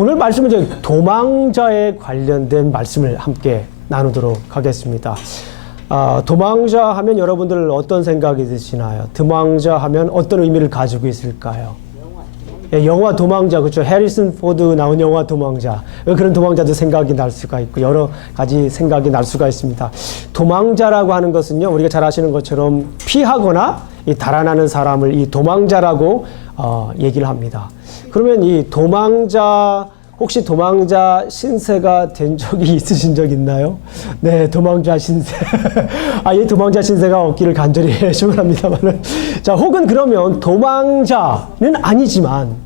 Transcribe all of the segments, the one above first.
오늘 말씀은 이제 도망자에 관련된 말씀을 함께 나누도록 하겠습니다. 도망자 하면 여러분들 어떤 생각이 드시나요? 도망자 하면 어떤 의미를 가지고 있을까요? 영화 도망자, 그렇죠. 해리슨 포드 나온 영화 도망자. 그런 도망자도 생각이 날 수가 있고 여러 가지 생각이 날 수가 있습니다. 도망자라고 하는 것은요, 우리가 잘 아시는 것처럼 피하거나 달아나는 사람을 이 도망자라고 얘기를 합니다. 그러면 이 도망자, 혹시 도망자 신세가 된 적이 있으신 적 있나요? 네, 도망자 신세. 이 도망자 신세가 없기를 간절히 축원합니다만은. 자, 혹은 그러면 도망자는 아니지만,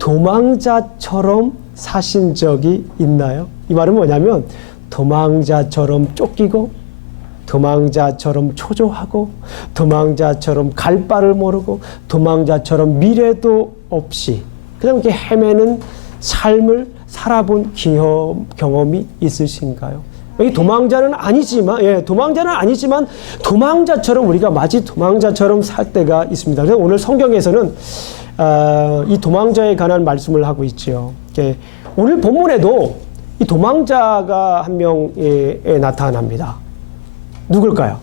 도망자처럼 사신 적이 있나요? 이 말은 뭐냐면, 도망자처럼 쫓기고, 도망자처럼 초조하고, 도망자처럼 갈 바를 모르고, 도망자처럼 미래도 없이 그냥 이렇게 헤매는 삶을 살아본 경험이 있으신가요? 여기 도망자는 아니지만, 도망자처럼 우리가 마치 도망자처럼 살 때가 있습니다. 그래서 오늘 성경에서는 이 도망자에 관한 말씀을 하고 있죠. 오늘 본문에도 이 도망자가 한 명에 나타납니다. 누굴까요?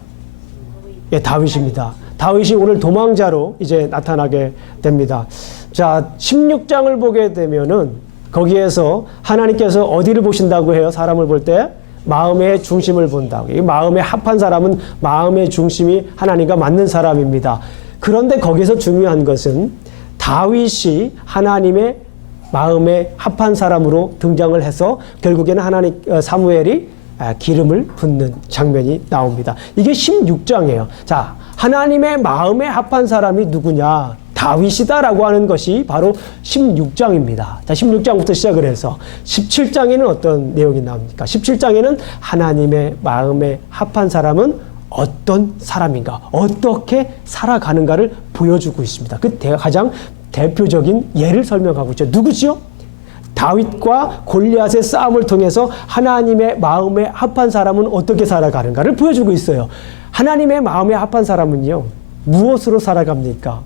다윗입니다. 다윗이 오늘 도망자로 이제 나타나게 됩니다. 자, 16장을 보게 되면은 거기에서 하나님께서 어디를 보신다고 해요? 사람을 볼 때 마음의 중심을 본다고. 이 마음에 합한 사람은 마음의 중심이 하나님과 맞는 사람입니다. 그런데 거기서 중요한 것은 다윗이 하나님의 마음에 합한 사람으로 등장을 해서 결국에는 사무엘이 기름을 붓는 장면이 나옵니다. 이게 16장이에요. 자, 하나님의 마음에 합한 사람이 누구냐? 다윗이다라고 하는 것이 바로 16장입니다. 자, 16장부터 시작을 해서 17장에는 어떤 내용이 나옵니까? 17장에는 하나님의 마음에 합한 사람은 어떤 사람인가, 어떻게 살아가는가를 보여주고 있습니다. 그 가장 대표적인 예를 설명하고 있죠. 누구지요? 다윗과 골리앗의 싸움을 통해서 하나님의 마음에 합한 사람은 어떻게 살아가는가를 보여주고 있어요. 하나님의 마음에 합한 사람은요, 무엇으로 살아갑니까?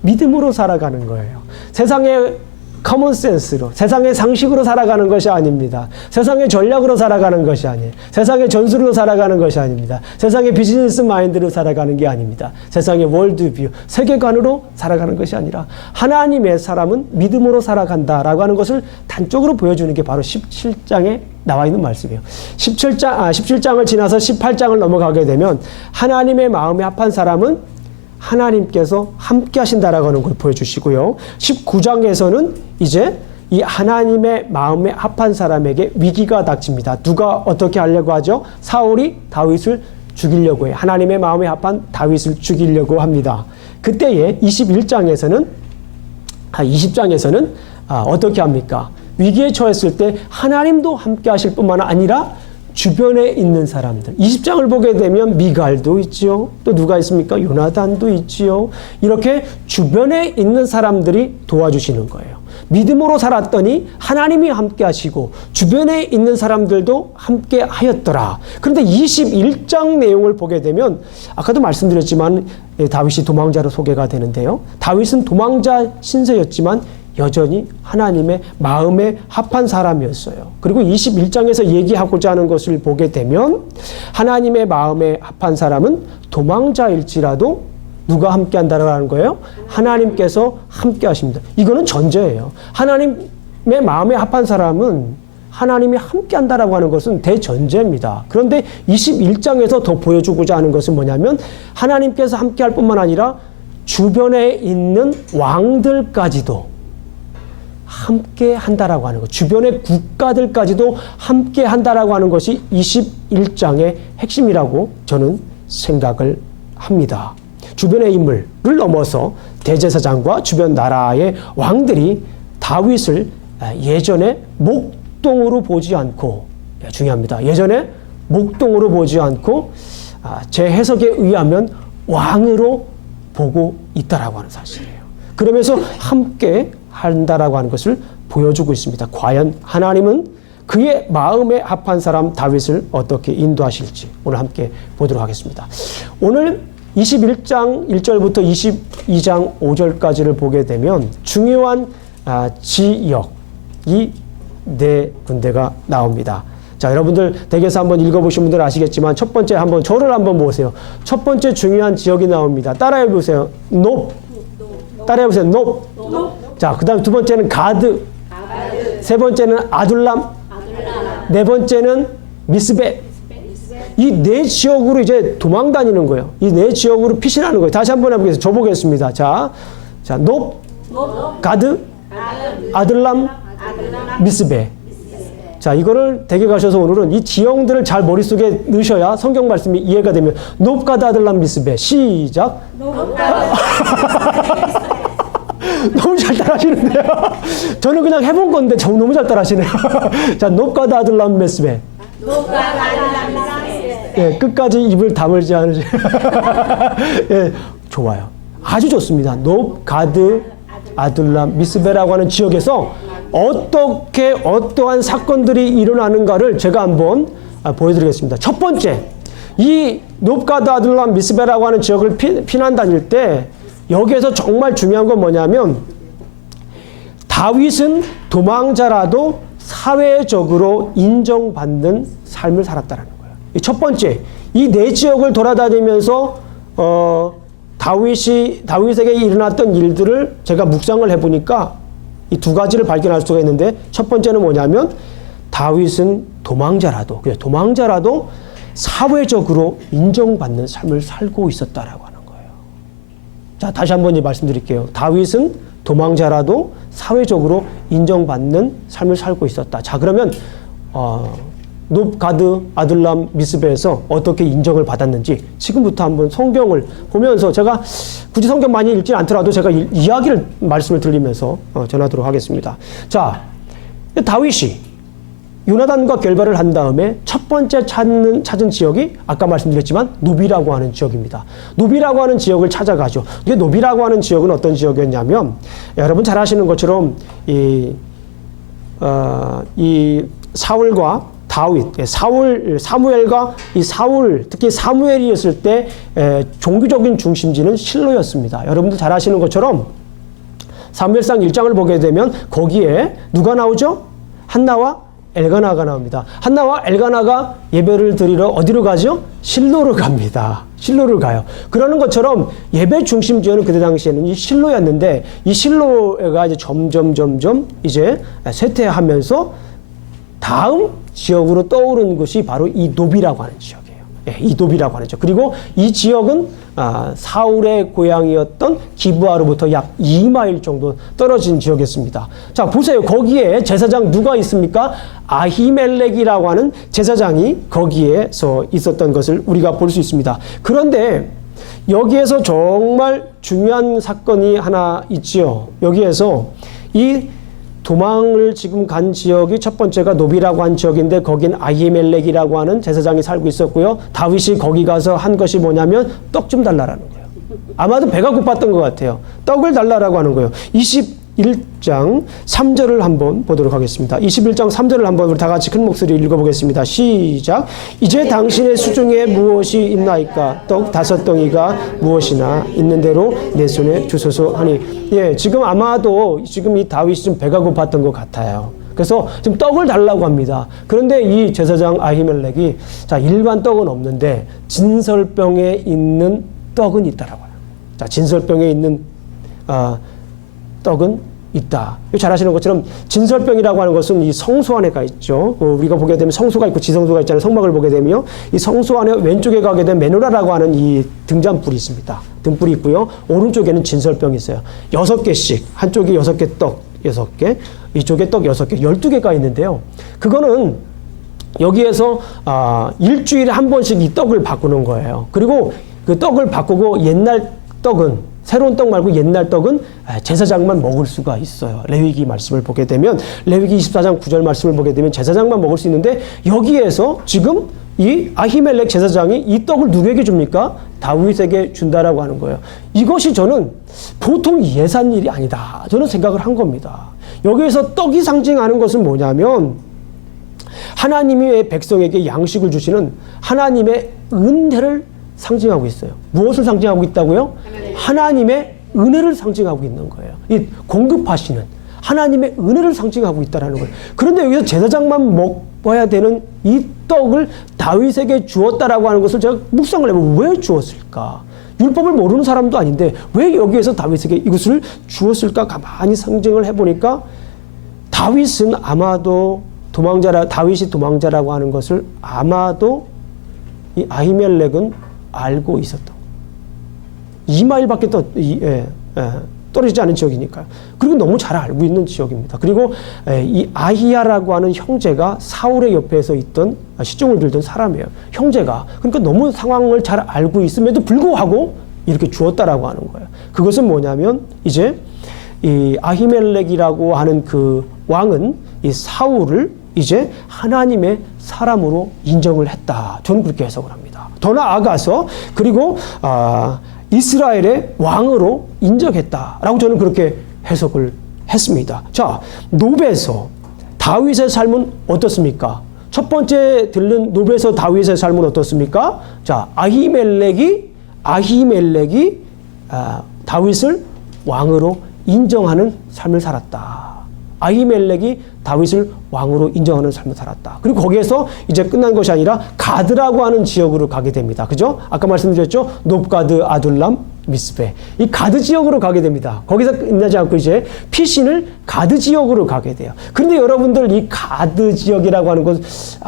믿음으로 살아가는 거예요. 세상의 커먼센스로, 세상의 상식으로 살아가는 것이 아닙니다. 세상의 전략으로 살아가는 것이 아니에요. 세상의 전술로 살아가는 것이 아닙니다. 세상의 비즈니스 마인드로 살아가는 게 아닙니다. 세상의 월드뷰, 세계관으로 살아가는 것이 아니라 하나님의 사람은 믿음으로 살아간다라고 하는 것을 단적으로 보여주는 게 바로 17장에 나와 있는 말씀이에요. 17장을 지나서 18장을 넘어가게 되면 하나님의 마음에 합한 사람은 하나님께서 함께 하신다라고 하는 걸 보여주시고요. 19장에서는 이제 이 하나님의 마음에 합한 사람에게 위기가 닥칩니다. 누가 어떻게 하려고 하죠? 사울이 다윗을 죽이려고 해요. 하나님의 마음에 합한 다윗을 죽이려고 합니다. 그때에 20장에서는 어떻게 합니까? 위기에 처했을 때 하나님도 함께 하실 뿐만 아니라 주변에 있는 사람들, 20장을 보게 되면 미갈도 있지요. 또 누가 있습니까? 요나단도 있지요. 이렇게 주변에 있는 사람들이 도와주시는 거예요. 믿음으로 살았더니 하나님이 함께 하시고 주변에 있는 사람들도 함께 하였더라. 그런데 21장 내용을 보게 되면 아까도 말씀드렸지만 다윗이 도망자로 소개가 되는데요. 다윗은 도망자 신세였지만 여전히 하나님의 마음에 합한 사람이었어요. 그리고 21장에서 얘기하고자 하는 것을 보게 되면 하나님의 마음에 합한 사람은 도망자일지라도 누가 함께 한다는 거예요? 하나님께서 함께 하십니다. 이거는 전제예요. 하나님의 마음에 합한 사람은 하나님이 함께 한다라고 하는 것은 대전제입니다. 그런데 21장에서 더 보여주고자 하는 것은 뭐냐면 하나님께서 함께 할 뿐만 아니라 주변에 있는 왕들까지도 함께 한다라고 하는 것, 주변의 국가들까지도 함께 한다라고 하는 것이 21장의 핵심이라고 저는 생각을 합니다. 주변의 인물을 넘어서 대제사장과 주변 나라의 왕들이 다윗을 예전에 목동으로 보지 않고, 중요합니다. 예전에 목동으로 보지 않고 제 해석에 의하면 왕으로 보고 있다라고 하는 사실이에요. 그러면서 함께 한다라고 하는 것을 보여주고 있습니다. 과연 하나님은 그의 마음에 합한 사람 다윗을 어떻게 인도하실지 오늘 함께 보도록 하겠습니다. 오늘 21장 1절부터 22장 5절까지를 보게 되면 중요한 지역이 네 군데가 나옵니다. 자, 여러분들 댁에서 한번 읽어보신 분들 아시겠지만 첫 번째 한번 저를 한번 보세요. 첫 번째 중요한 지역이 나옵니다. 따라해 보세요. 높. 따라해 보세요. 높. 자, 그다음 두 번째는 가드. 세 번째는 아둘람. 네 번째는 미스베. 이 네 지역으로 이제 도망 다니는 거예요. 이 네 지역으로 피신하는 거예요. 다시 한번 해보겠습니다. 줘보겠습니다. 자, 높, 가드, 아둘람, 미스베. 자, 이거를 댁에 가셔서 오늘은 이 지형들을 잘 머릿속에 넣으셔야 성경 말씀이 이해가 되면 높, 가드, 아둘람, 미스베. 시작. 너무 잘 따라하시는데요. 저는 그냥 해본 건데 너무 잘 따라하시네요. 자, 높, 가드, 아둘람, 미스베. 예, 끝까지 입을 다물지 않으시. 예, 좋아요. 아주 좋습니다. 높, 가드, 아둘람, 미스베라고 하는 지역에서 어떻게 어떠한 사건들이 일어나는가를 제가 한번 보여드리겠습니다. 첫 번째, 이 높, 가드, 아둘람, 미스베라고 하는 지역을 피난 다닐 때 여기에서 정말 중요한 건 뭐냐면 다윗은 도망자라도 사회적으로 인정받는 삶을 살았다는 거예요. 첫 번째, 이 네 지역을 돌아다니면서 다윗에게 일어났던 일들을 제가 묵상을 해보니까 이 두 가지를 발견할 수가 있는데 첫 번째는 뭐냐면 다윗은 도망자라도 사회적으로 인정받는 삶을 살고 있었다라고 하는 거예요. 자, 다시 한번 말씀드릴게요. 다윗은 도망자라도 사회적으로 인정받는 삶을 살고 있었다. 자, 그러면 높, 가드, 아둘람, 미스베에서 어떻게 인정을 받았는지 지금부터 한번 성경을 보면서 제가 굳이 성경 많이 읽지 않더라도 제가 이야기를 말씀을 들리면서 전하도록 하겠습니다. 자, 다윗이 요나단과 결별을 한 다음에 첫 번째 찾은 지역이 아까 말씀드렸지만 노비라고 하는 지역입니다. 노비라고 하는 지역을 찾아가죠. 이게 노비라고 하는 지역은 어떤 지역이었냐면 여러분 잘 아시는 것처럼 이 사울과 다윗, 사무엘과 이 사울, 특히 사무엘이었을 때 종교적인 중심지는 실로였습니다. 여러분들 잘 아시는 것처럼 사무엘상 1장을 보게 되면 거기에 누가 나오죠? 한나와 엘가나가 나옵니다. 한나와 엘가나가 예배를 드리러 어디로 가죠? 실로로 갑니다. 실로를 가요. 그러는 것처럼 예배 중심지어는 그때 당시에는 이 실로였는데 이 실로가 이제 점점 이제 쇠퇴하면서 다음 지역으로 떠오르는 것이 바로 이 노비라고 하는 지역이에요. 예, 이 노비라고 하는 지역. 그리고 이 지역은 사울의 고향이었던 기브아로부터 약 2마일 정도 떨어진 지역이었습니다. 자, 보세요. 거기에 제사장 누가 있습니까? 아히멜렉이라고 하는 제사장이 거기에서 있었던 것을 우리가 볼 수 있습니다. 그런데 여기에서 정말 중요한 사건이 하나 있지요. 여기에서 이 도망을 지금 간 지역이 첫 번째가 노비라고 한 지역인데 거긴 아히멜렉이라고 하는 제사장이 살고 있었고요. 다윗이 거기 가서 한 것이 뭐냐면 떡 좀 달라라는 거예요. 아마도 배가 고팠던 것 같아요. 떡을 달라라고 하는 거예요. 21장 3절을 한번 보도록 하겠습니다. 21장 3절을 한번 우리 다 같이 큰 목소리로 읽어보겠습니다. 시작. 이제 당신의 수중에 무엇이 있나이까? 떡 5덩이가 무엇이나 있는 대로 내 손에 주소서 하니. 예, 지금 아마도 지금 이 다윗이 좀 배가 고팠던 것 같아요. 그래서 지금 떡을 달라고 합니다. 그런데 이 제사장 아히멜렉이 자, 일반 떡은 없는데 진설병에 있는 떡은 있다라고 해요. 자, 진설병에 있는 떡은 있다. 잘 아시는 것처럼 진설병이라고 하는 것은 이 성소 안에 가 있죠. 우리가 보게 되면 성소가 있고 지성소가 있잖아요. 성막을 보게 되면 이 성소 안에 왼쪽에 가게 되면 메노라라고 하는 이 등잔불이 있습니다. 등불이 있고요. 오른쪽에는 진설병이 있어요. 6개씩. 한쪽에 6개 떡 6개, 이쪽에 떡 6개, 12개가 있는데요. 그거는 여기에서 일주일에 한 번씩 이 떡을 바꾸는 거예요. 그리고 그 떡을 바꾸고 옛날 떡은 새로운 떡 말고 옛날 떡은 제사장만 먹을 수가 있어요. 레위기 말씀을 보게 되면 레위기 24장 9절 말씀을 보게 되면 제사장만 먹을 수 있는데 여기에서 지금 이 아히멜렉 제사장이 이 떡을 누구에게 줍니까? 다윗에게 준다라고 하는 거예요. 이것이 저는 보통 예산 일이 아니다. 저는 생각을 한 겁니다. 여기에서 떡이 상징하는 것은 뭐냐면 하나님의 백성에게 양식을 주시는 하나님의 은혜를 상징하고 있어요. 무엇을 상징하고 있다고요? 하나님의 은혜를 상징하고 있는 거예요. 이 공급하시는 하나님의 은혜를 상징하고 있다는 거예요. 그런데 여기서 제사장만 먹어야 되는 이 떡을 다윗에게 주었다라고 하는 것을 제가 묵상을 해보면 왜 주었을까? 율법을 모르는 사람도 아닌데 왜 여기에서 다윗에게 이것을 주었을까? 가만히 상징을 해보니까 다윗은 아마도 다윗이 도망자라고 하는 것을 아마도 이 아히멜렉은 알고 있었던. 2마일밖에 떨어지지 않은 지역이니까요. 그리고 너무 잘 알고 있는 지역입니다. 그리고 이 아히야라고 하는 형제가 사울의 옆에서 있던 시종을 들던 사람이에요. 형제가. 그러니까 너무 상황을 잘 알고 있음에도 불구하고 이렇게 주었다라고 하는 거예요. 그것은 뭐냐면 이제 이 아히멜렉이라고 하는 그 왕은 이 사울을 이제 하나님의 사람으로 인정을 했다. 저는 그렇게 해석을 합니다. 더 나아가서 그리고 이스라엘의 왕으로 인정했다라고 저는 그렇게 해석을 했습니다. 자, 놉에서 다윗의 삶은 어떻습니까? 첫 번째 들른 놉에서 다윗의 삶은 어떻습니까? 자, 아히멜렉이 다윗을 왕으로 인정하는 삶을 살았다. 아히멜렉이 다윗을 왕으로 인정하는 삶을 살았다. 그리고 거기에서 이제 끝난 것이 아니라 가드라고 하는 지역으로 가게 됩니다. 그죠? 아까 말씀드렸죠? 놉가드, 아둘람, 미스베. 이 가드 지역으로 가게 됩니다. 거기서 끝나지 않고 이제 피신을 가드 지역으로 가게 돼요. 그런데 여러분들 이 가드 지역이라고 하는 것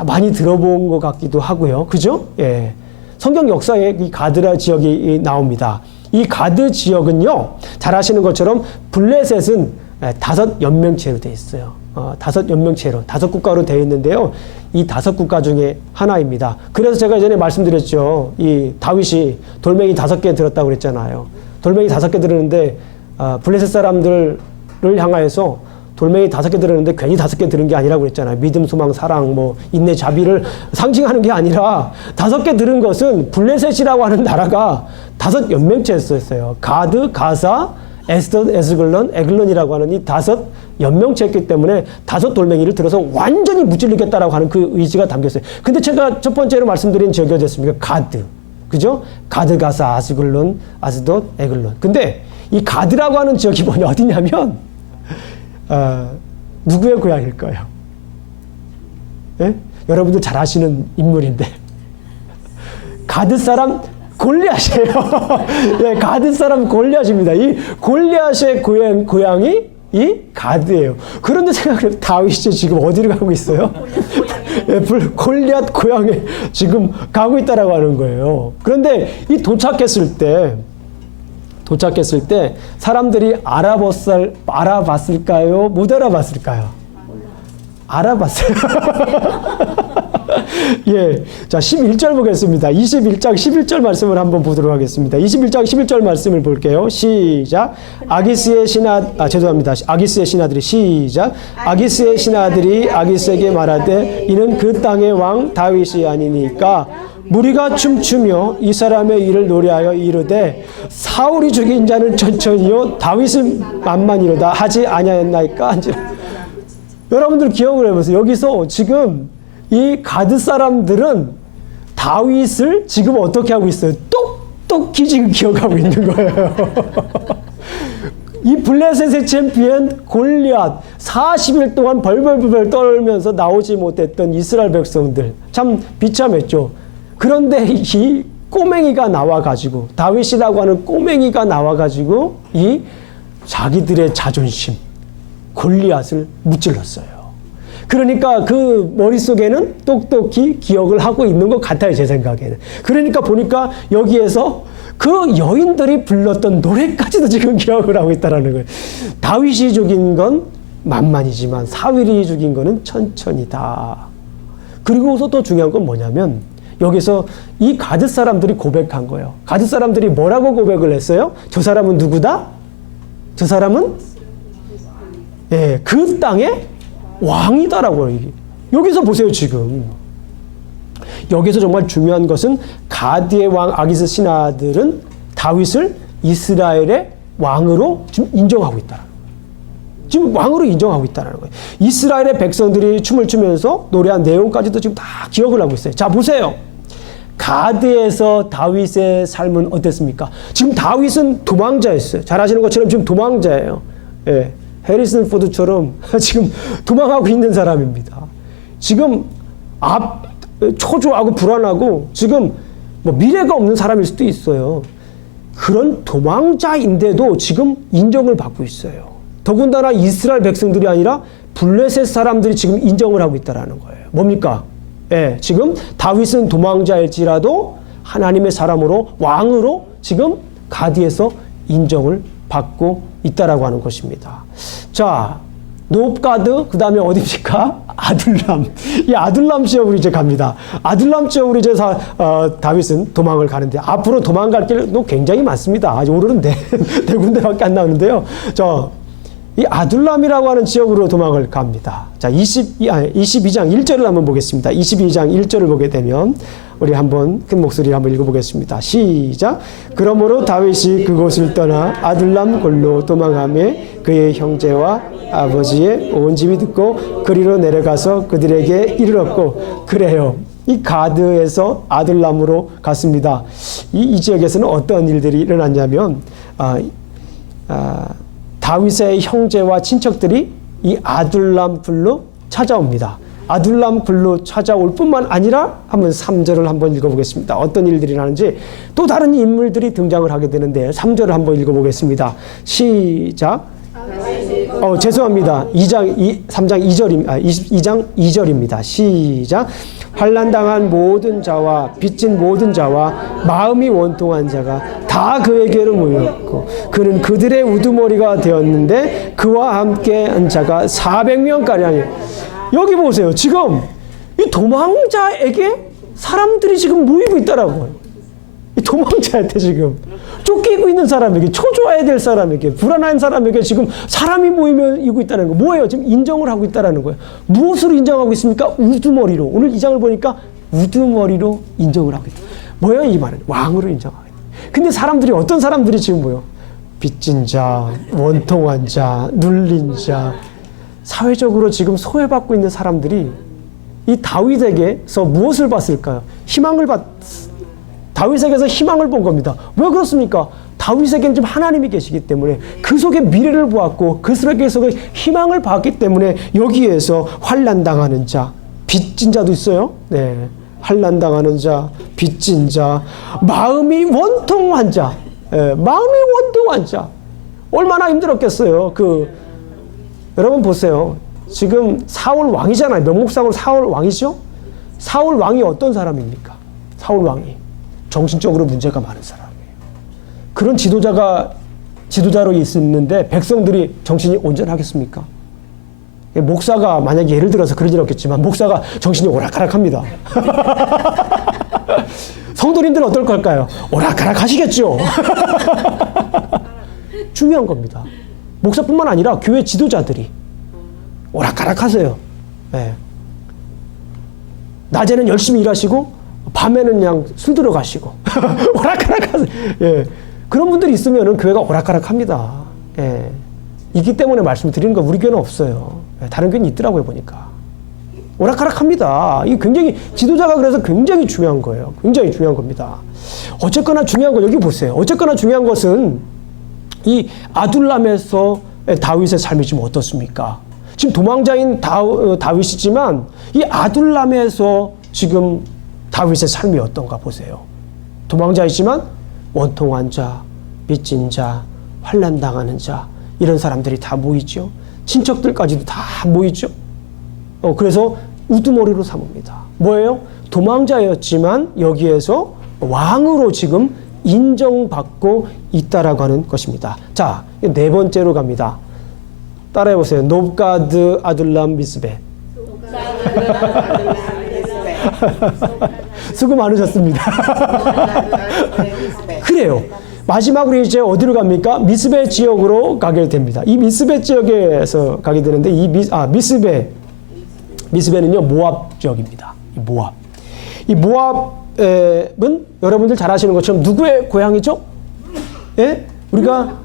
많이 들어본 것 같기도 하고요. 그죠? 예. 성경 역사에 이 가드라 지역이 나옵니다. 이 가드 지역은요, 잘 아시는 것처럼 블레셋은 5 연맹체로 되어 있어요. 5 연맹체로, 5 국가로 되어 있는데요. 이 5 국가 중에 하나입니다. 그래서 제가 예전에 말씀드렸죠. 이 다윗이 돌멩이 5개 들었다고 그랬잖아요. 돌멩이 5개 들었는데, 블레셋 사람들을 향하여서 돌멩이 5개 들었는데 괜히 5개 들은 게 아니라고 그랬잖아요. 믿음, 소망, 사랑, 인내, 자비를 상징하는 게 아니라 5개 들은 것은 블레셋이라고 하는 나라가 5 연맹체였어요. 가드, 가사, 에스덧, 에스글론, 에글론이라고 하는 이 5 연명체였기 때문에 5 돌멩이를 들어서 완전히 무찔르겠다라고 하는 그 의지가 담겼어요. 근데 제가 첫 번째로 말씀드린 지역이 어디였습니까? 가드. 그죠? 가드, 가사, 아스글론, 아스돗, 에글론. 근데 이 가드라고 하는 지역이 어디냐면, 누구의 고향일까요? 예? 여러분들 잘 아시는 인물인데. 가드 사람 골리앗이에요. 예, 가드 사람 골리앗입니다. 이 골리앗의 고향이 이 가드예요. 그런데 생각해보면 다윗이 지금 어디를 가고 있어요? 예, 골리앗 고향에 지금 가고 있다라고 하는 거예요. 그런데 이 도착했을 때 사람들이 알아봤을까요? 못 알아봤을까요? 알아봤어요. 예. 자, 11절 보겠습니다. 21장 11절 말씀을 한번 보도록 하겠습니다. 21장 11절 말씀을 볼게요. 시작. 아기스의 신하들이 시작. 아기스의 신하들이 아기스에게 말하되 이는 그 땅의 왕 다윗이 아니니까 무리가 춤추며 이 사람의 일을 노래하여 이르되 사울이 죽인 자는 천천히요 다윗은 만만이로다 하지 아니하였나이까 한지라. 여러분들 기억을 해보세요. 여기서 지금 이 가드 사람들은 다윗을 지금 어떻게 하고 있어요? 똑똑히 지금 기억하고 있는 거예요. 이 블레셋의 챔피언 골리앗 40일 동안 벌벌벌 떨면서 나오지 못했던 이스라엘 백성들 참 비참했죠. 그런데 이 꼬맹이가 나와가지고 다윗이라고 하는 꼬맹이가 나와가지고 이 자기들의 자존심 골리앗을 무찔렀어요. 그러니까 그 머릿속에는 똑똑히 기억을 하고 있는 것 같아요, 제 생각에는. 그러니까 보니까 여기에서 그 여인들이 불렀던 노래까지도 지금 기억을 하고 있다는 거예요. 다윗이 죽인 건 만만이지만 사울이 죽인 거는 천천히다. 그리고서 또 중요한 건 뭐냐면 여기서 이 가드 사람들이 고백한 거예요. 가드 사람들이 뭐라고 고백을 했어요? 저 사람은 누구다? 저 사람은 그 땅의 왕이다라고요. 여기서 보세요, 지금. 여기서 정말 중요한 것은 가드의 왕 아기스 신하들은 다윗을 이스라엘의 왕으로 지금 인정하고 있다. 지금 왕으로 인정하고 있다는 거예요. 이스라엘의 백성들이 춤을 추면서 노래한 내용까지도 지금 다 기억을 하고 있어요. 자, 보세요. 가드에서 다윗의 삶은 어땠습니까? 지금 다윗은 도망자였어요. 잘 아시는 것처럼 지금 도망자예요. 예. 해리슨 포드처럼 지금 도망하고 있는 사람입니다. 지금 초조하고 불안하고 지금 뭐 미래가 없는 사람일 수도 있어요. 그런 도망자인데도 지금 인정을 받고 있어요. 더군다나 이스라엘 백성들이 아니라 블레셋 사람들이 지금 인정을 하고 있다는 거예요. 뭡니까? 예, 지금 다윗은 도망자일지라도 하나님의 사람으로 왕으로 지금 가디에서 인정을 받고 있다라고 하는 것입니다. 자, 노브가드, 그 다음에 어디입니까? 아둘람. 이 아둘람 지역으로 이제 갑니다. 아둘람 지역으로 이제 다윗은 도망을 가는데, 앞으로 도망갈 길도 굉장히 많습니다. 아직 오늘은 네 군데밖에 안 나오는데요. 이 아둘람이라고 하는 지역으로 도망을 갑니다. 자, 22장 1절을 한번 보겠습니다. 22장 1절을 보게 되면, 우리 한번 큰 목소리로 한번 읽어보겠습니다. 시작. 그러므로 다윗이 그곳을 떠나 아둘람 골로 도망하며 그의 형제와 아버지의 온 집이 듣고 그리로 내려가서 그들에게 이르렀고, 그래요. 이 가드에서 아둘람으로 갔습니다. 이 지역에서는 어떤 일들이 일어났냐면, 다윗의 형제와 친척들이 이 아둘람 굴로 찾아옵니다. 아둘람 굴로 찾아올 뿐만 아니라 한번 3절을 한번 읽어보겠습니다. 어떤 일들이 일어나는지 또 다른 인물들이 등장을 하게 되는데 3절을 한번 읽어보겠습니다. 시작. 죄송합니다. 2장 2절입니다. 시작. 환난당한 모든 자와 빚진 모든 자와 마음이 원통한 자가 다 그에게로 모였고 그는 그들의 우두머리가 되었는데 그와 함께 한 자가 400명가량이에요. 여기 보세요. 지금 이 도망자에게 사람들이 지금 모이고 있다라고요. 이 도망자한테 지금 쫓기고 있는 사람에게, 초조해야 될 사람에게, 불안한 사람에게 지금 사람이 모이고 있다는 거. 뭐예요? 지금 인정을 하고 있다는 거예요. 무엇으로 인정하고 있습니까? 우두머리로. 오늘 이 장을 보니까 우두머리로 인정을 하고 있다. 뭐예요? 이 말은 왕으로 인정하고 있다. 근데 사람들이, 어떤 사람들이 지금 뭐예요? 빚진 자, 원통한 자, 눌린 자, 사회적으로 지금 소외받고 있는 사람들이 이 다윗에게서 무엇을 봤을까요? 다윗에게서 희망을 본 겁니다. 왜 그렇습니까? 다윗에게는 지금 하나님이 계시기 때문에 그 속에 미래를 보았고 그 속에서 희망을 봤기 때문에 여기에서 환난당하는 자, 빚진 자도 있어요. 네, 환난당하는 자, 빚진 자, 마음이 원통한 자, 마음이 원통한 자. 얼마나 힘들었겠어요. 여러분 보세요. 지금 사울 왕이잖아요. 명목상으로 사울 왕이죠. 사울 왕이 어떤 사람입니까? 사울 왕이 정신적으로 문제가 많은 사람이에요. 그런 지도자로 있었는데 백성들이 정신이 온전하겠습니까? 목사가 만약에 예를 들어서 그런 일 없겠지만 목사가 정신이 오락가락합니다. 성도님들은 어떨 걸까요? 오락가락 하시겠죠. 중요한 겁니다. 목사뿐만 아니라 교회 지도자들이 오락가락 하세요. 네. 낮에는 열심히 일하시고 밤에는 그냥 술 들어가시고 오락가락 하세요. 예. 그런 분들이 있으면 교회가 오락가락합니다. 예. 있기 때문에 말씀을 드리는 거. 우리 교회는 없어요. 예. 다른 교회는 있더라고요, 보니까. 오락가락합니다. 이게 굉장히, 지도자가 그래서 굉장히 중요한 거예요. 굉장히 중요한 겁니다. 어쨌거나 중요한 거 여기 보세요. 어쨌거나 중요한 것은 이 아둘람에서 다윗의 삶이 지금 어떻습니까? 지금 도망자인 다윗이지만 이 아둘람에서 지금 다윗의 삶이 어떤가 보세요. 도망자이지만 원통한 자, 빚진 자, 환난당하는 자, 이런 사람들이 다 모이죠. 친척들까지도 다 모이죠. 그래서 우두머리로 삼습니다. 뭐예요? 도망자였지만 여기에서 왕으로 지금 인정받고 있다라고 하는 것입니다. 자, 네 번째로 갑니다. 따라해보세요. 노브가드 아둘람 미스베. 수고 많으셨습니다. 그래요. 마지막으로 이제 어디로 갑니까? 미스베 지역으로 가게 됩니다. 이 미스베 지역에서 가게 되는데 미스베는요 모압 지역입니다. 이 모압은 여러분들 잘 아시는 것처럼 누구의 고향이죠? 예? 우리가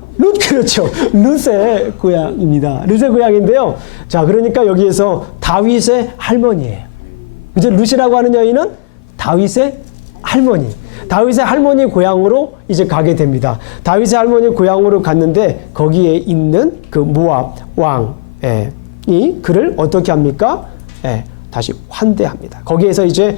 그렇죠. 룻의 고향입니다. 룻의 고향인데요. 자, 그러니까 여기에서 다윗의 할머니예요. 그죠? 룻이라고 하는 여인은 다윗의 할머니. 다윗의 할머니 고향으로 이제 가게 됩니다. 다윗의 할머니 고향으로 갔는데 거기에 있는 그 모압 왕이 그를 어떻게 합니까? 다시 환대합니다. 거기에서 이제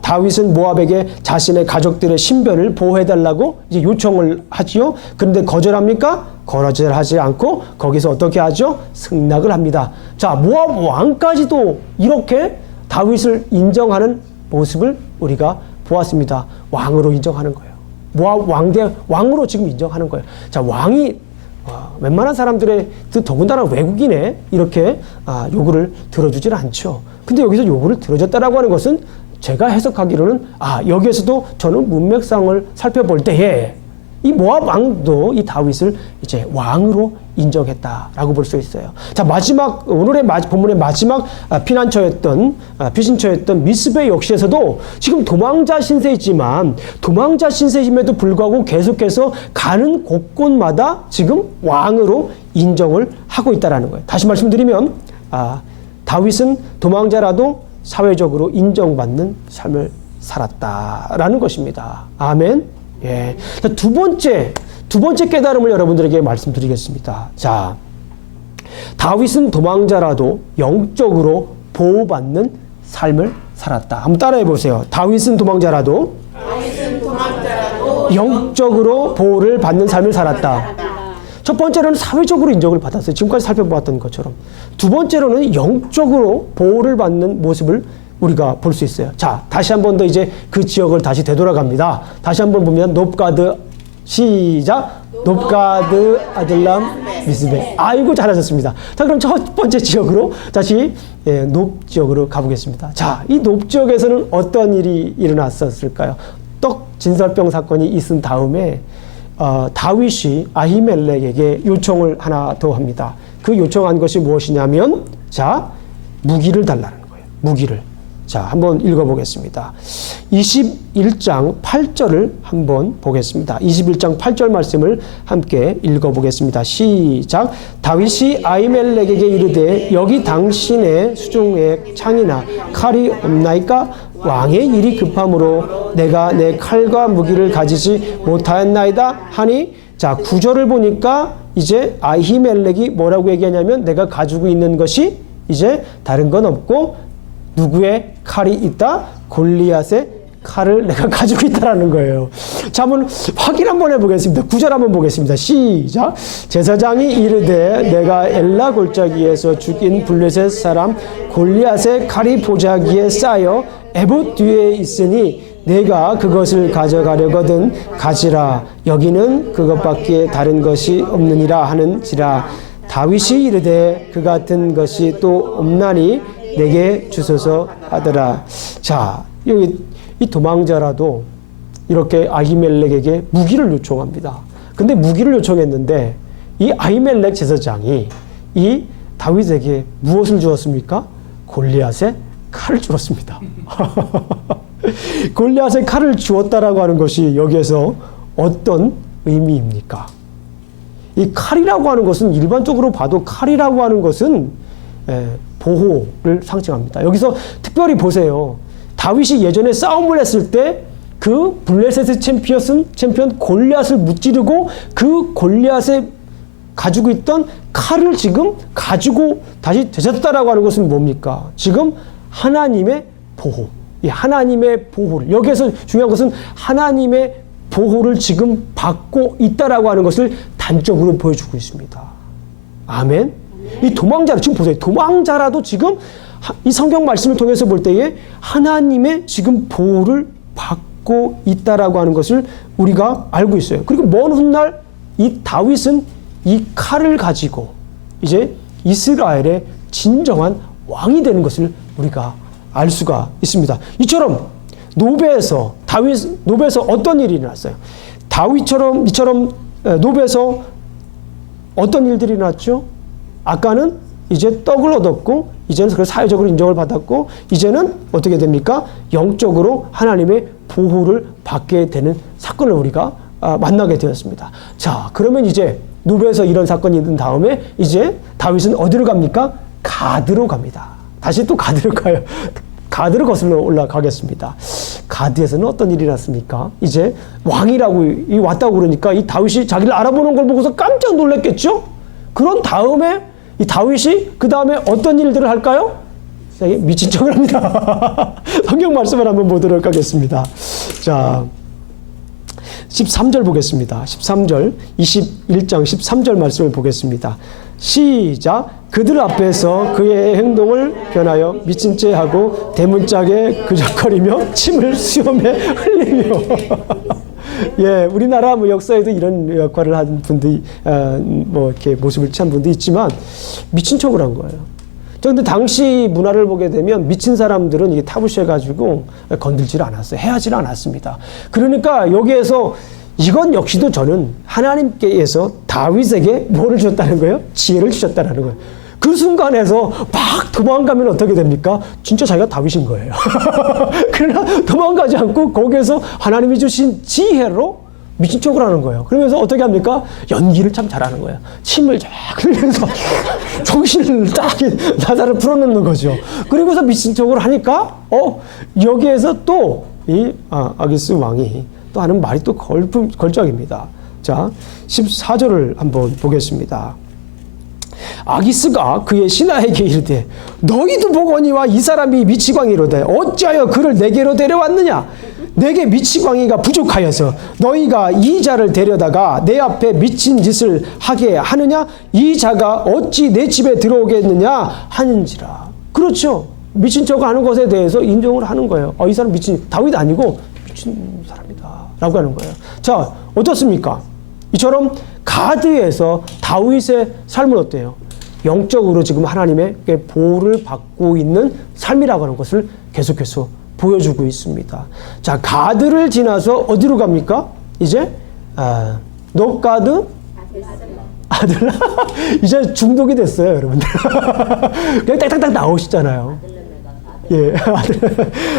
다윗은 모압에게 자신의 가족들의 신변을 보호해달라고 이제 요청을 하지요. 그런데 거절합니까? 거절하지 않고 거기서 어떻게 하죠? 승낙을 합니다. 자, 모압 왕까지도 이렇게 다윗을 인정하는 모습을 우리가 보았습니다. 왕으로 인정하는 거예요. 모압 왕으로 지금 인정하는 거예요. 자, 왕이 웬만한 사람들의 더군다나 외국인의 이렇게 요구를 들어주질 않죠. 근데 여기서 요구를 들어줬다라고 하는 것은 제가 해석하기로는 여기에서도 저는 문맥상을 살펴볼 때에 이 모압 왕도 이 다윗을 이제 왕으로 인정했다라고 볼 수 있어요. 자, 마지막 오늘의 본문의 마지막 피신처였던 미스베 역시에서도 지금 도망자 신세이지만 도망자 신세임에도 불구하고 계속해서 가는 곳곳마다 지금 왕으로 인정을 하고 있다라는 거예요. 다시 말씀드리면 다윗은 도망자라도 사회적으로 인정받는 삶을 살았다라는 것입니다. 아멘. 예. 두 번째 깨달음을 여러분들에게 말씀드리겠습니다. 자, 다윗은 도망자라도 영적으로 보호받는 삶을 살았다. 한번 따라해 보세요. 다윗은 도망자라도 영적으로 보호를 받는 삶을 살았다. 첫 번째로는 사회적으로 인정을 받았어요. 지금까지 살펴보았던 것처럼. 두 번째로는 영적으로 보호를 받는 모습을 우리가 볼 수 있어요. 자, 다시 한 번 더 이제 그 지역을 다시 되돌아갑니다. 다시 한번 보면 높가드 시작. 높가드 아들람 미스베. 아이고 잘하셨습니다. 자, 그럼 첫 번째 지역으로 다시 높 지역으로 가보겠습니다. 자, 이 높 지역에서는 어떤 일이 일어났었을까요? 떡 진설병 사건이 있은 다음에 다윗이 아히멜렉에게 요청을 하나 더 합니다. 그 요청한 것이 무엇이냐면 자, 무기를 달라는 거예요. 무기를. 자, 한번 읽어보겠습니다. 21장 8절을 한번 보겠습니다. 21장 8절 말씀을 함께 읽어보겠습니다. 시작. 다윗이 아히멜렉에게 이르되 여기 당신의 수중에 창이나 칼이 없나이까? 왕의 일이 급함으로 내가 내 칼과 무기를 가지지 못하였나이다 하니, 자, 9절을 보니까 이제 아히멜렉이 뭐라고 얘기하냐면 내가 가지고 있는 것이 이제 다른 건 없고 누구의 칼이 있다? 골리앗의 칼을 내가 가지고 있다라는 거예요. 자, 한번 확인 한번 해보겠습니다. 9절 한번 보겠습니다. 시작. 제사장이 이르되 내가 엘라 골짜기에서 죽인 블레셋 사람 골리앗의 칼이 보자기에 쌓여 에봇 뒤에 있으니 내가 그것을 가져가려거든 가지라. 여기는 그것밖에 다른 것이 없느니라 하는지라. 다윗이 이르되 그 같은 것이 또 없나니 내게 주소서 하더라. 자, 여기 이 도망자라도 이렇게 아히멜렉에게 무기를 요청합니다. 근데 무기를 요청했는데 이 아히멜렉 제사장이 이 다윗에게 무엇을 주었습니까? 골리앗의 칼을 주었습니다. 골리앗의 칼을 주었다라고 하는 것이 여기에서 어떤 의미입니까? 이 칼이라고 하는 것은 일반적으로 봐도 칼이라고 하는 것은 보호를 상징합니다. 여기서 특별히 보세요. 다윗이 예전에 싸움을 했을 때 그 블레셋의 챔피언 골리앗을 무찌르고 그 골리앗에 가지고 있던 칼을 지금 가지고 다시 되찾았다라고 하는 것은 뭡니까? 지금 하나님의 보호. 이 하나님의 보호를, 여기에서 중요한 것은 하나님의 보호를 지금 받고 있다라고 하는 것을 단적으로 보여주고 있습니다. 아멘. 이 도망자, 지금 보세요. 도망자라도 지금 이 성경 말씀을 통해서 볼 때에 하나님의 지금 보호를 받고 있다라고 하는 것을 우리가 알고 있어요. 그리고 먼 훗날 이 다윗은 이 칼을 가지고 이제 이스라엘의 진정한 왕이 되는 것을 우리가 알 수가 있습니다. 이처럼 노베에서 어떤 일이 일어났어요? 다윗처럼 이처럼 노베에서 어떤 일들이 일어났죠? 아까는 이제 떡을 얻었고 이제는 그걸 사회적으로 인정을 받았고 이제는 어떻게 됩니까? 영적으로 하나님의 보호를 받게 되는 사건을 우리가 만나게 되었습니다. 자, 그러면 이제 노베에서 이런 사건이 있는 다음에 이제 다윗은 어디로 갑니까? 가드로 갑니다. 다시 또 가드로 가요. 가드를 거슬러 올라가겠습니다. 가드에서는 어떤 일이 났습니까? 이제 왕이라고 왔다고 그러니까 이 다윗이 자기를 알아보는 걸 보고서 깜짝 놀랐겠죠? 그런 다음에 이 다윗이 그 다음에 어떤 일들을 할까요? 미친 척을 합니다. 성경 말씀을 한번 보도록 하겠습니다. 자, 13절 보겠습니다. 13절, 21장 13절 말씀을 보겠습니다. 시작. 그들 앞에서 그의 행동을 변하여 미친 채 하고 대문짝에 그적거리며 침을 수염에 흘리며 예, 우리나라 뭐 역사에도 이런 역할을 한 분들이 뭐 이렇게 모습을 취한 분도 있지만 미친 척을 한 거예요. 그런데 당시 문화를 보게 되면 미친 사람들은 이게 타부셔가지고 건들질 않았어요. 해하지를 않았습니다. 그러니까 여기에서 이건 역시도 저는 하나님께서 다윗에게 뭐를 주셨다는 거예요? 지혜를 주셨다는 거예요. 그 순간에서 막 도망가면 어떻게 됩니까? 진짜 자기가 다윗인 거예요. 그러나 도망가지 않고 거기에서 하나님이 주신 지혜로 미친 척을 하는 거예요. 그러면서 어떻게 합니까? 연기를 참 잘하는 거예요. 침을 쫙 흘리면서 정신을 딱 나사를 풀어놓는 거죠. 그리고서 미친 척을 하니까 여기에서 또 이 아기스 왕이 또 하는 말이 또 걸작입니다. 자, 14절을 한번 보겠습니다. 아기스가 그의 신하에게 이르되 너희도 보거니와 이 사람이 미치광이로되 어찌하여 그를 내게로 데려왔느냐? 내게 미치광이가 부족하여서 너희가 이 자를 데려다가 내 앞에 미친 짓을 하게 하느냐? 이 자가 어찌 내 집에 들어오겠느냐 하는지라. 그렇죠. 미친 척 하는 것에 대해서 인정을 하는 거예요. 이 사람 미친, 다윗 아니고 미친 사람이다 라고 하는 거예요. 자, 어떻습니까? 이처럼 가드에서 다윗의 삶은 어때요? 영적으로 지금 하나님의 보호를 받고 있는 삶이라고 하는 것을 계속해서 보여주고 있습니다. 자, 가드를 지나서 어디로 갑니까? 이제 노가드 아들람 이제 중독이 됐어요, 여러분들. 그냥 딱딱딱 나오시잖아요. 예,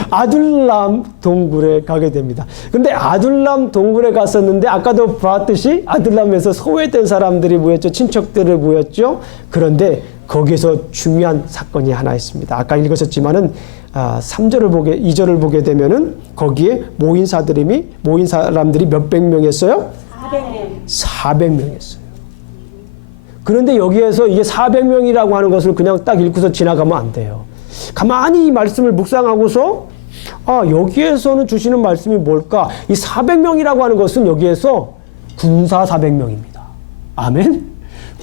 아둘람 동굴에 가게 됩니다. 근데 아둘람 동굴에 갔었는데 아까도 봤듯이 아둘람에서 소외된 사람들이 모였죠. 친척들을 모였죠. 그런데 거기서 중요한 사건이 하나 있습니다. 아까 읽으셨지만은 2절을 보게 되면은 거기에 모인 사람들이 몇백 명이었어요? 400명이었어요. 그런데 여기에서 이게 400명이라고 하는 것을 그냥 딱 읽고서 지나가면 안 돼요. 가만히 이 말씀을 묵상하고서 여기에서는 주시는 말씀이 뭘까? 이 400명이라고 하는 것은 여기에서 군사 400명입니다. 아멘?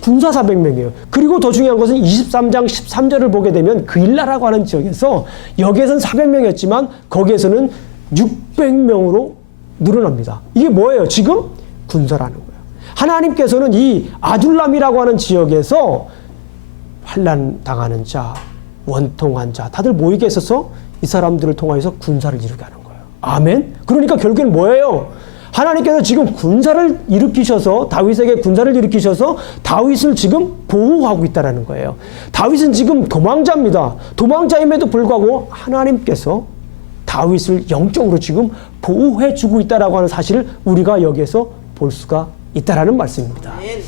군사 400명이에요. 그리고 더 중요한 것은 23장 13절을 보게 되면 그일라라고 하는 지역에서 여기에서는 400명이었지만 거기에서는 600명으로 늘어납니다. 이게 뭐예요? 지금 군사라는 거예요. 하나님께서는 이 아둘람이라고 하는 지역에서 환난 당하는 자, 원통한 자, 다들 모이게 있어서 이 사람들을 통하여서 군사를 이루게 하는 거예요. 아멘? 그러니까 결국엔 뭐예요? 하나님께서 지금 군사를 일으키셔서 다윗에게 군사를 일으키셔서 다윗을 지금 보호하고 있다는 거예요. 다윗은 지금 도망자입니다. 도망자임에도 불구하고 하나님께서 다윗을 영적으로 지금 보호해주고 있다라고 하는 사실을 우리가 여기에서 볼 수가 있다라는 말씀입니다. 아멘.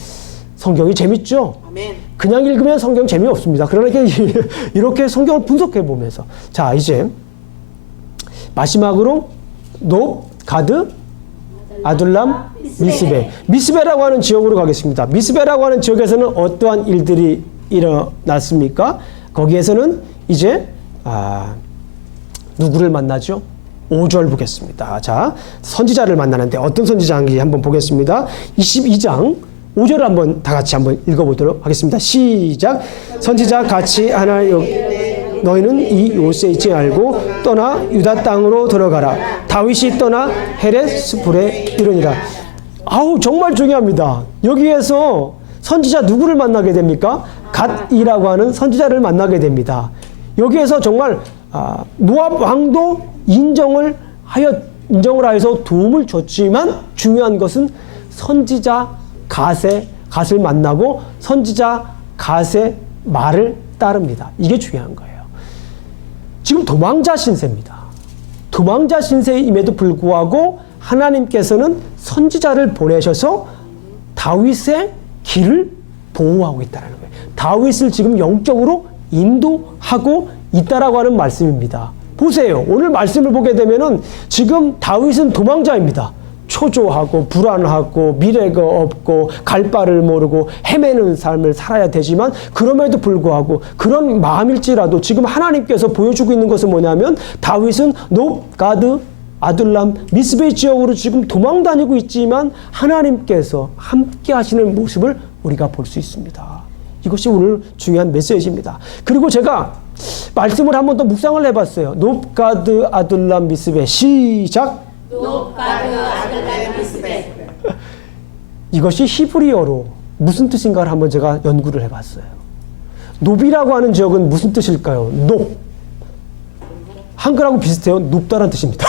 성경이 재밌죠? 아멘. 그냥 읽으면 성경 재미없습니다. 그러나 이렇게 성경을 분석해 보면서 자, 이제 마지막으로 높, 가드, 아둘람, 미스베라고 하는 지역으로 가겠습니다. 미스베라고 하는 지역에서는 어떠한 일들이 일어났습니까? 거기에서는 이제 누구를 만나죠? 5절 보겠습니다. 자, 선지자를 만나는데 어떤 선지자인지 한번 보겠습니다. 22장 5절을 한번 다 같이 한번 읽어보도록 하겠습니다. 시작. 선지자 같이 하나 너희는 이 요새 있지 말고 떠나 유다 땅으로 들어가라. 다윗이 떠나 헤레스불에 이르니라. 정말 중요합니다. 여기에서 선지자 누구를 만나게 됩니까? 갓이라고 하는 선지자를 만나게 됩니다. 여기에서 정말 모압 왕도 인정을 하여서 도움을 줬지만 중요한 것은 선지자 갓을 만나고 선지자 갓의 말을 따릅니다. 이게 중요한 거예요. 지금 도망자 신세입니다. 도망자 신세임에도 불구하고 하나님께서는 선지자를 보내셔서 다윗의 길을 보호하고 있다는 거예요. 다윗을 지금 영적으로 인도하고 있다라고 하는 말씀입니다. 보세요. 오늘 말씀을 보게 되면은 지금 다윗은 도망자입니다. 초조하고 불안하고 미래가 없고 갈 바를 모르고 헤매는 삶을 살아야 되지만 그럼에도 불구하고 그런 마음일지라도 지금 하나님께서 보여주고 있는 것은 뭐냐면 다윗은 높, 가드, 아둘람, 미스베 지역으로 지금 도망 다니고 있지만 하나님께서 함께 하시는 모습을 우리가 볼 수 있습니다. 이것이 오늘 중요한 메시지입니다. 그리고 제가 말씀을 한 번 더 묵상을 해봤어요. 높, 가드, 아둘람, 미스베. 시작. 높, 가드, 아둘람, 미스베. 이것이 히브리어로 무슨 뜻인가를 한번 제가 연구를 해봤어요. 높이라고 하는 지역은 무슨 뜻일까요? 높. 한글하고 비슷해요. 높다란 뜻입니다.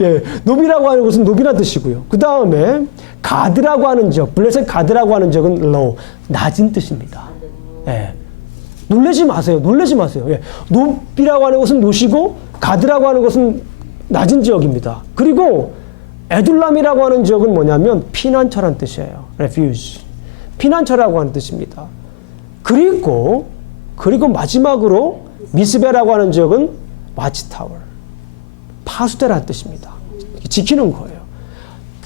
예, 높이라고 하는 것은 높이란 뜻이고요. 그 다음에 가드라고 하는 지역, 블레셋 가드라고 하는 지역은 low, 낮은 뜻입니다. 예, 놀라지 마세요. 놀라지 마세요. 예, 높이라고 하는 것은 노시고 가드라고 하는 것은 낮은 지역입니다. 그리고 에둘람이라고 하는 지역은 뭐냐면 피난처란 뜻이에요. refuge, 피난처라고 하는 뜻입니다. 그리고 마지막으로 미스베라고 하는 지역은 마치타워, 파수대라는 뜻입니다. 지키는 거예요.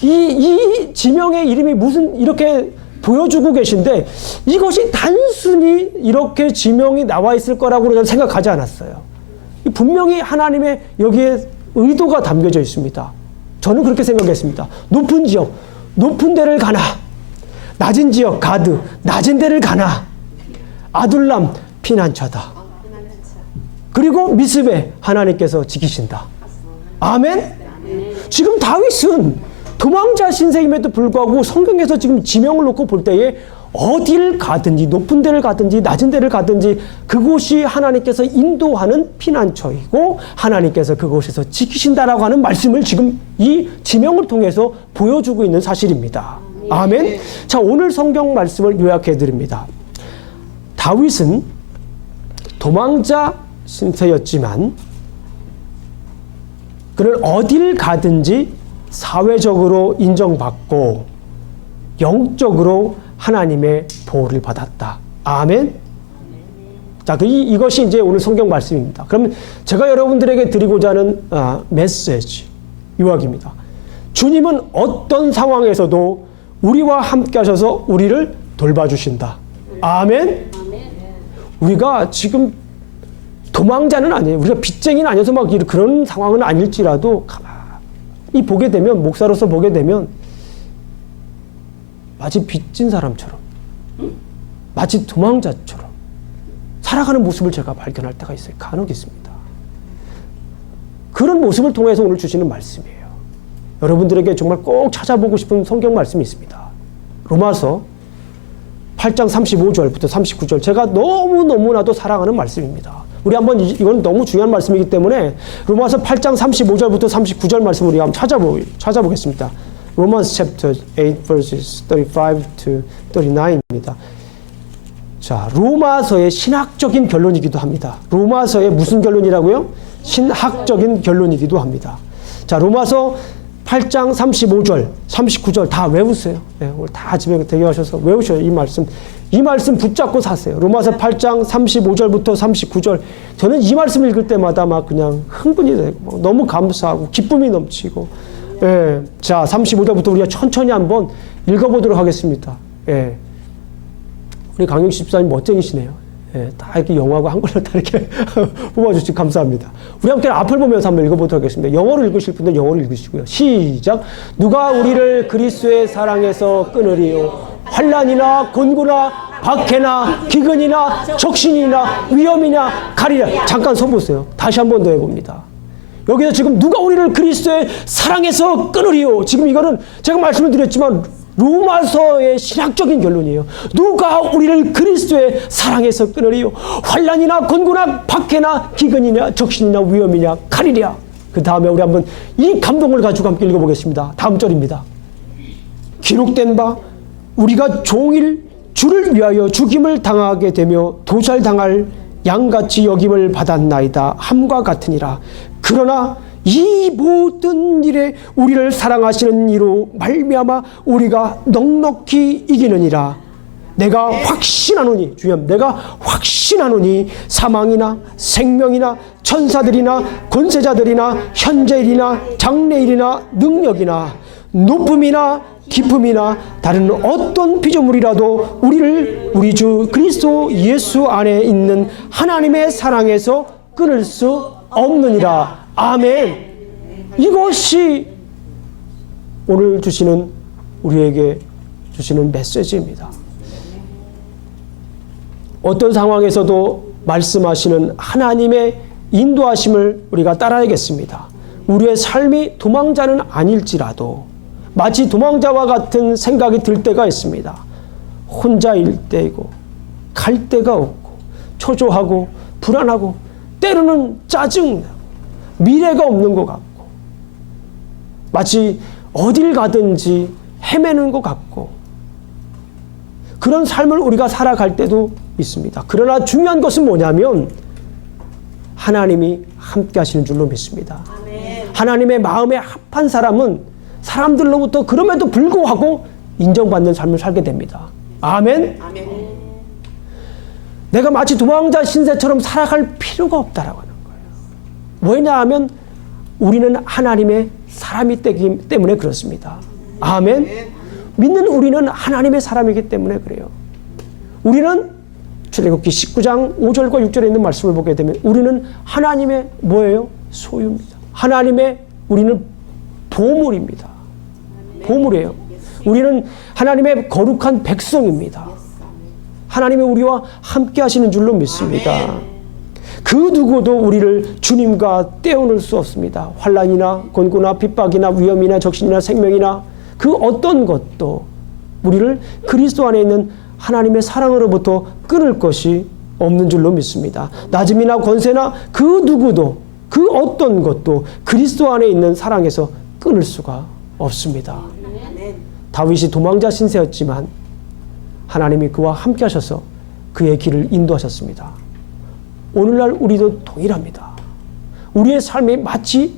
이 지명의 이름이 무슨 이렇게 보여주고 계신데 이것이 단순히 이렇게 지명이 나와 있을 거라고 저는 생각하지 않았어요. 분명히 하나님의 여기에 의도가 담겨져 있습니다. 저는 그렇게 생각했습니다. 높은 지역, 높은 데를 가나. 낮은 지역, 가드, 낮은 데를 가나. 아둘람, 피난처다. 그리고 미스베, 하나님께서 지키신다. 아멘? 지금 다윗은 도망자 신세임에도 불구하고 성경에서 지금 지명을 놓고 볼 때에 어디를 가든지 높은 데를 가든지 낮은 데를 가든지 그곳이 하나님께서 인도하는 피난처이고 하나님께서 그곳에서 지키신다라고 하는 말씀을 지금 이 지명을 통해서 보여주고 있는 사실입니다. 아멘? 자, 오늘 성경 말씀을 요약해 드립니다. 다윗은 도망자 신세였지만 그는 어딜 가든지 사회적으로 인정받고 영적으로 하나님의 보호를 받았다. 아멘. 자, 이것이 이제 오늘 성경 말씀입니다. 그러면 제가 여러분들에게 드리고자 하는 메시지, 요약입니다. 주님은 어떤 상황에서도 우리와 함께 하셔서 우리를 돌봐주신다. 아멘. 우리가 지금 도망자는 아니에요. 우리가 빚쟁이는 아니어서 막 그런 상황은 아닐지라도 가만히 보게 되면, 목사로서 보게 되면 마치 빚진 사람처럼, 마치 도망자처럼 살아가는 모습을 제가 발견할 때가 있어요. 간혹 있습니다. 그런 모습을 통해서 오늘 주시는 말씀이에요. 여러분들에게 정말 꼭 찾아보고 싶은 성경 말씀이 있습니다. 로마서 8장 35절부터 39절. 제가 너무나도 사랑하는 말씀입니다. 우리 한번 이건 너무 중요한 말씀이기 때문에 로마서 8장 35절부터 39절 말씀 우리가 한번 찾아보겠습니다. Romans chapter 8 verses 35 to 39입니다. 자, 로마서의 신학적인 결론이기도 합니다. 로마서의 무슨 결론이라고요? 신학적인 결론이기도 합니다. 자, 로마서 8장 35절, 39절 다 외우세요. 네, 오늘 다 집에 대기하셔서 외우셔요. 이 말씀 붙잡고 사세요. 로마서 8장 35절부터 39절. 저는 이 말씀 읽을 때마다 막 그냥 흥분이 되고 너무 감사하고 기쁨이 넘치고. 예. 자, 35절부터 우리가 천천히 한번 읽어보도록 하겠습니다. 예. 우리 강영식 집사님 멋쟁이시네요. 예, 다 이렇게 영어하고 한글로 다 이렇게 뽑아주시고 감사합니다. 우리 함께 앞을 보면서 한번 읽어보도록 하겠습니다. 영어로 읽으실 분들 영어로 읽으시고요. 시작. 누가 우리를 그리스도의 사랑에서 끊으리요? 환난이나 곤고나 박해나 기근이나 적신이나 위험이나 가리라. 잠깐 서보세요. 다시 한 번 더 해봅니다. 여기서 지금 누가 우리를 그리스도의 사랑에서 끊으리요? 지금 이거는 제가 말씀을 드렸지만 로마서의 신학적인 결론이에요. 누가 우리를 그리스도의 사랑에서 끊으리요? 환난이나 곤고나 박해나 기근이나 적신이나 위험이냐 가리랴. 그 다음에 우리 한번 이 감동을 가지고 함께 읽어보겠습니다. 다음 절입니다. 기록된 바 우리가 종일 주를 위하여 죽임을 당하게 되며 도살당할 양같이 여김을 받았나이다. 함과 같으니라. 그러나 이 모든 일에 우리를 사랑하시는 이로 말미암아 우리가 넉넉히 이기느니라. 내가 확신하노니, 주님, 내가 확신하노니 사망이나 생명이나 천사들이나 권세자들이나 현재일이나 장래일이나 능력이나 높음이나 깊음이나 다른 어떤 피조물이라도 우리를 우리 주 그리스도 예수 안에 있는 하나님의 사랑에서 끊을 수 없느니라. 아멘. 이것이 오늘 주시는, 우리에게 주시는 메시지입니다. 어떤 상황에서도 말씀하시는 하나님의 인도하심을 우리가 따라야겠습니다. 우리의 삶이 도망자는 아닐지라도 마치 도망자와 같은 생각이 들 때가 있습니다. 혼자일 때이고 갈 데가 없고 초조하고 불안하고 때로는 짜증나고 미래가 없는 것 같고 마치 어딜 가든지 헤매는 것 같고 그런 삶을 우리가 살아갈 때도 있습니다. 그러나 중요한 것은 뭐냐면 하나님이 함께 하시는 줄로 믿습니다. 아멘. 하나님의 마음에 합한 사람은 사람들로부터 그럼에도 불구하고 인정받는 삶을 살게 됩니다. 아멘. 아멘. 내가 마치 도망자 신세처럼 살아갈 필요가 없다라고 하는 거예요. 왜냐하면 우리는 하나님의 사람이 되기 때문에 그렇습니다. 아멘. 믿는 우리는 하나님의 사람이기 때문에 그래요. 우리는 출애굽기 19장 5절과 6절에 있는 말씀을 보게 되면 우리는 하나님의 뭐예요? 소유입니다. 하나님의, 우리는 보물입니다. 보물이에요. 우리는 하나님의 거룩한 백성입니다. 하나님이 우리와 함께 하시는 줄로 믿습니다. 그 누구도 우리를 주님과 떼어놓을 수 없습니다. 환난이나 곤고나 핍박이나 위험이나 적신이나 생명이나 그 어떤 것도 우리를 그리스도 안에 있는 하나님의 사랑으로부터 끊을 것이 없는 줄로 믿습니다. 낮음이나 권세나 그 누구도 그 어떤 것도 그리스도 안에 있는 사랑에서 끊을 수가 없습니다. 다윗이 도망자 신세였지만 하나님이 그와 함께 하셔서 그의 길을 인도하셨습니다. 오늘날 우리도 동일합니다. 우리의 삶이 마치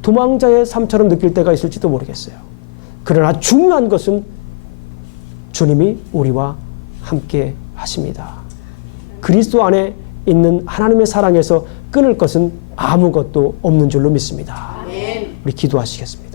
도망자의 삶처럼 느낄 때가 있을지도 모르겠어요. 그러나 중요한 것은 주님이 우리와 함께 하십니다. 그리스도 안에 있는 하나님의 사랑에서 끊을 것은 아무것도 없는 줄로 믿습니다. 우리 기도하시겠습니다.